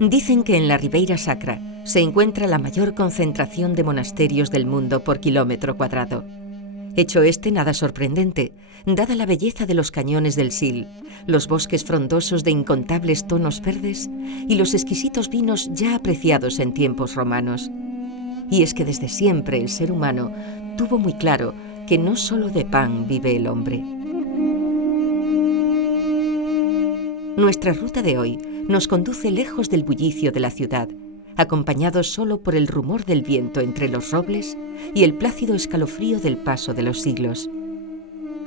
Dicen que en la Ribeira Sacra se encuentra la mayor concentración de monasterios del mundo por kilómetro cuadrado. Hecho este nada sorprendente, dada la belleza de los cañones del Sil, los bosques frondosos de incontables tonos verdes y los exquisitos vinos ya apreciados en tiempos romanos. Y es que desde siempre el ser humano tuvo muy claro que no solo de pan vive el hombre. Nuestra ruta de hoy nos conduce lejos del bullicio de la ciudad, acompañados solo por el rumor del viento entre los robles y el plácido escalofrío del paso de los siglos.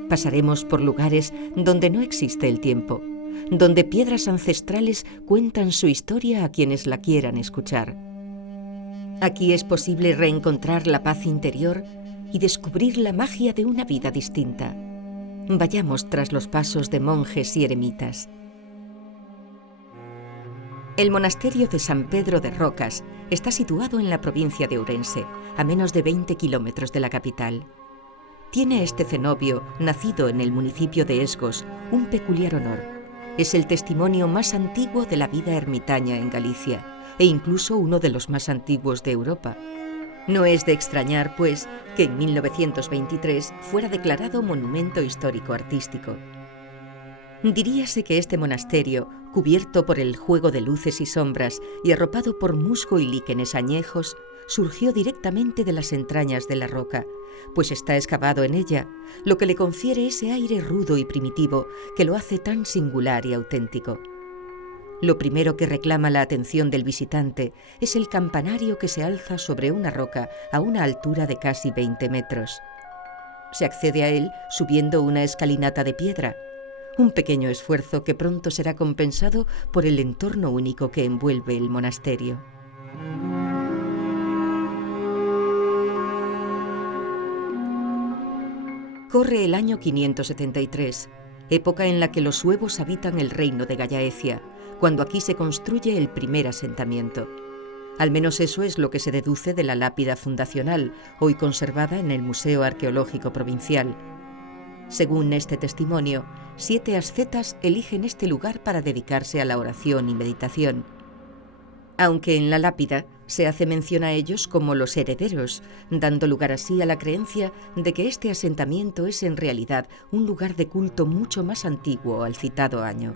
Pasaremos por lugares donde no existe el tiempo, donde piedras ancestrales cuentan su historia a quienes la quieran escuchar. Aquí es posible reencontrar la paz interior y descubrir la magia de una vida distinta. Vayamos tras los pasos de monjes y eremitas. El monasterio de San Pedro de Rocas está situado en la provincia de Ourense, a menos de 20 kilómetros de la capital. Tiene este cenobio, nacido en el municipio de Esgos, un peculiar honor. Es el testimonio más antiguo de la vida ermitaña en Galicia, e incluso uno de los más antiguos de Europa. No es de extrañar, pues, que en 1923 fuera declarado Monumento Histórico Artístico. Diríase que este monasterio, cubierto por el juego de luces y sombras y arropado por musgo y líquenes añejos, surgió directamente de las entrañas de la roca, pues está excavado en ella, lo que le confiere ese aire rudo y primitivo que lo hace tan singular y auténtico. Lo primero que reclama la atención del visitante es el campanario que se alza sobre una roca a una altura de casi 20 metros. Se accede a él subiendo una escalinata de piedra, un pequeño esfuerzo que pronto será compensado por el entorno único que envuelve el monasterio. Corre el año 573, época en la que los suevos habitan el reino de Gallaecia, cuando aquí se construye el primer asentamiento. Al menos eso es lo que se deduce de la lápida fundacional, hoy conservada en el Museo Arqueológico Provincial. Según este testimonio, 7 ascetas eligen este lugar para dedicarse a la oración y meditación. Aunque en la lápida se hace mención a ellos como los herederos, dando lugar así a la creencia de que este asentamiento es en realidad un lugar de culto mucho más antiguo al citado año.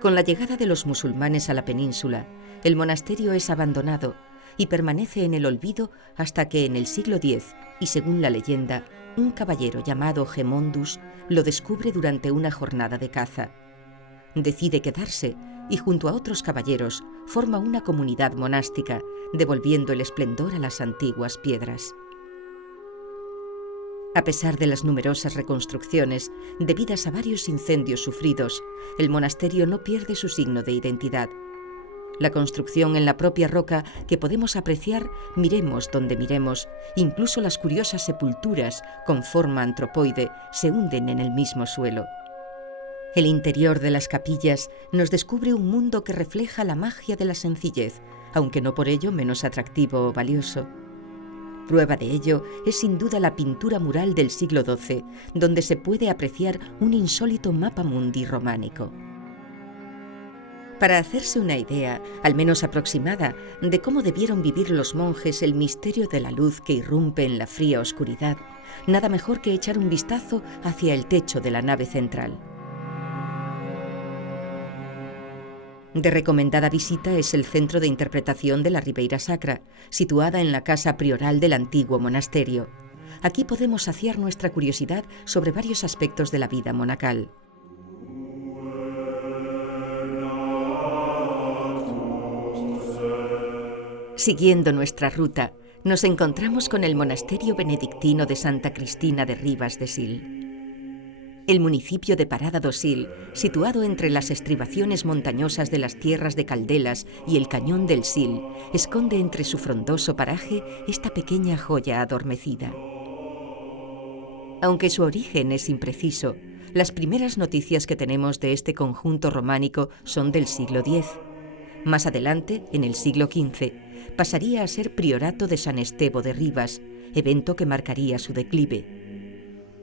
Con la llegada de los musulmanes a la península, el monasterio es abandonado y permanece en el olvido hasta que en el siglo X, y según la leyenda, un caballero llamado Gemondus lo descubre durante una jornada de caza. Decide quedarse y junto a otros caballeros forma una comunidad monástica, devolviendo el esplendor a las antiguas piedras. A pesar de las numerosas reconstrucciones, debidas a varios incendios sufridos, el monasterio no pierde su signo de identidad. La construcción en la propia roca que podemos apreciar, miremos donde miremos, incluso las curiosas sepulturas con forma antropoide se hunden en el mismo suelo. El interior de las capillas nos descubre un mundo que refleja la magia de la sencillez, aunque no por ello menos atractivo o valioso. Prueba de ello es sin duda la pintura mural del siglo XII, donde se puede apreciar un insólito mapa mundi románico. Para hacerse una idea, al menos aproximada, de cómo debieron vivir los monjes el misterio de la luz que irrumpe en la fría oscuridad, nada mejor que echar un vistazo hacia el techo de la nave central. De recomendada visita es el centro de interpretación de la Ribeira Sacra, situada en la casa prioral del antiguo monasterio. Aquí podemos saciar nuestra curiosidad sobre varios aspectos de la vida monacal. Siguiendo nuestra ruta, nos encontramos con el monasterio benedictino de Santa Cristina de Ribas de Sil. El municipio de Parada do Sil, situado entre las estribaciones montañosas de las tierras de Caldelas y el cañón del Sil, esconde entre su frondoso paraje esta pequeña joya adormecida. Aunque su origen es impreciso, las primeras noticias que tenemos de este conjunto románico son del siglo X. Más adelante, en el siglo XV, pasaría a ser priorato de San Estevo de Ribas, evento que marcaría su declive.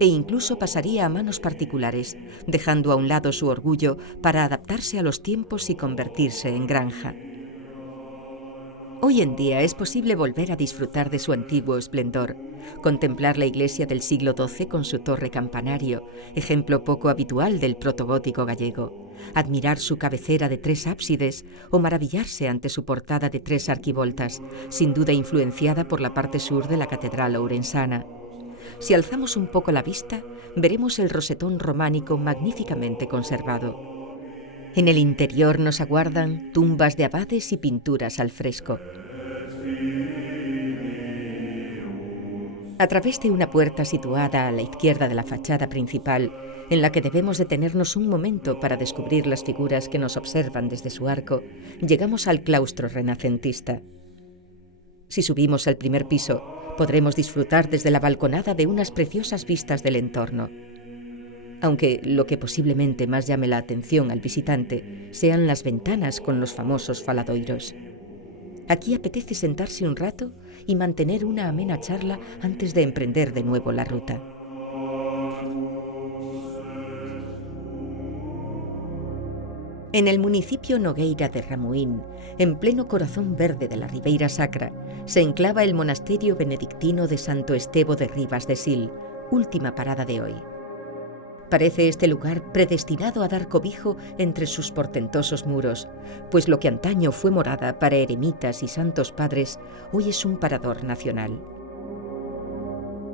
e incluso pasaría a manos particulares, dejando a un lado su orgullo para adaptarse a los tiempos y convertirse en granja. Hoy en día es posible volver a disfrutar de su antiguo esplendor, contemplar la iglesia del siglo XII con su torre campanario, ejemplo poco habitual del protogótico gallego, admirar su cabecera de 3 ábsides o maravillarse ante su portada de 3 arquivoltas, sin duda influenciada por la parte sur de la catedral ourensana. Si alzamos un poco la vista, veremos el rosetón románico magníficamente conservado. En el interior nos aguardan tumbas de abades y pinturas al fresco. A través de una puerta situada a la izquierda de la fachada principal, en la que debemos detenernos un momento para descubrir las figuras que nos observan desde su arco, llegamos al claustro renacentista. Si subimos al primer piso, podremos disfrutar desde la balconada de unas preciosas vistas del entorno. Aunque lo que posiblemente más llame la atención al visitante sean las ventanas con los famosos faladoiros. Aquí apetece sentarse un rato y mantener una amena charla antes de emprender de nuevo la ruta. En el municipio Nogueira de Ramuín, en pleno corazón verde de la Ribeira Sacra, se enclava el monasterio benedictino de Santo Estevo de Ribas de Sil, última parada de hoy. Parece este lugar predestinado a dar cobijo entre sus portentosos muros, pues lo que antaño fue morada para eremitas y santos padres, hoy es un parador nacional.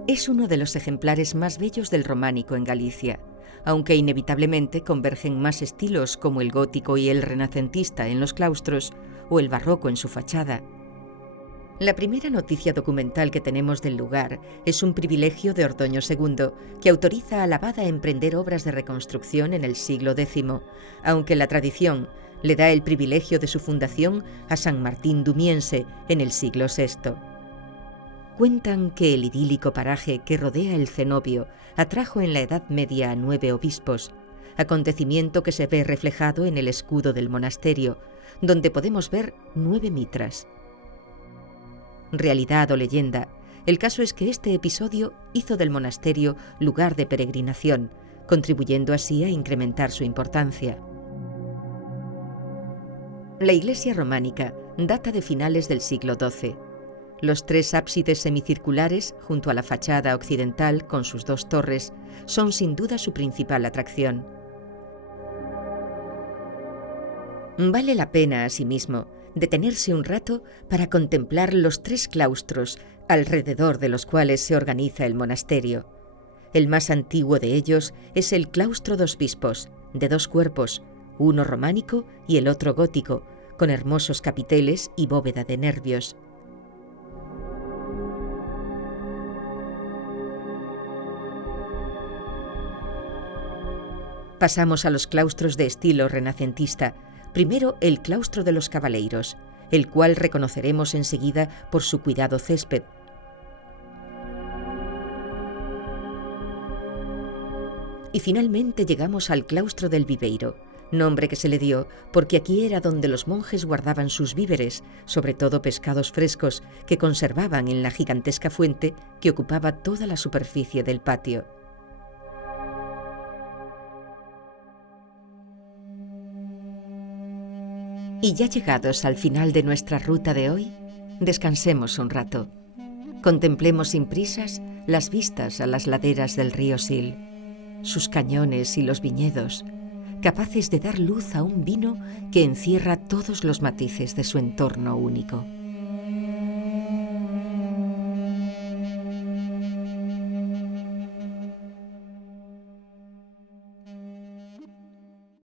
Es uno de los ejemplares más bellos del románico en Galicia, aunque inevitablemente convergen más estilos como el gótico y el renacentista en los claustros o el barroco en su fachada. La primera noticia documental que tenemos del lugar es un privilegio de Ordoño II que autoriza al abad a emprender obras de reconstrucción en el siglo X, aunque la tradición le da el privilegio de su fundación a San Martín Dumiense en el siglo VI. Cuentan que el idílico paraje que rodea el cenobio atrajo en la Edad Media a 9 obispos, acontecimiento que se ve reflejado en el escudo del monasterio, donde podemos ver 9 mitras. Realidad o leyenda, el caso es que este episodio hizo del monasterio lugar de peregrinación, contribuyendo así a incrementar su importancia. La iglesia románica data de finales del siglo XII. Los 3 ábsides semicirculares, junto a la fachada occidental con sus 2 torres, son sin duda su principal atracción. Vale la pena, asimismo, detenerse un rato para contemplar los 3 claustros alrededor de los cuales se organiza el monasterio. El más antiguo de ellos es el claustro dos Bispos, de 2 cuerpos, uno románico y el otro gótico, con hermosos capiteles y bóveda de nervios. Pasamos a los claustros de estilo renacentista. Primero, el claustro de los Cabaleiros, el cual reconoceremos enseguida por su cuidado césped. Y finalmente llegamos al claustro del Viveiro, nombre que se le dio porque aquí era donde los monjes guardaban sus víveres, sobre todo pescados frescos, que conservaban en la gigantesca fuente que ocupaba toda la superficie del patio. Y ya llegados al final de nuestra ruta de hoy, descansemos un rato. Contemplemos sin prisas las vistas a las laderas del río Sil, sus cañones y los viñedos, capaces de dar luz a un vino que encierra todos los matices de su entorno único.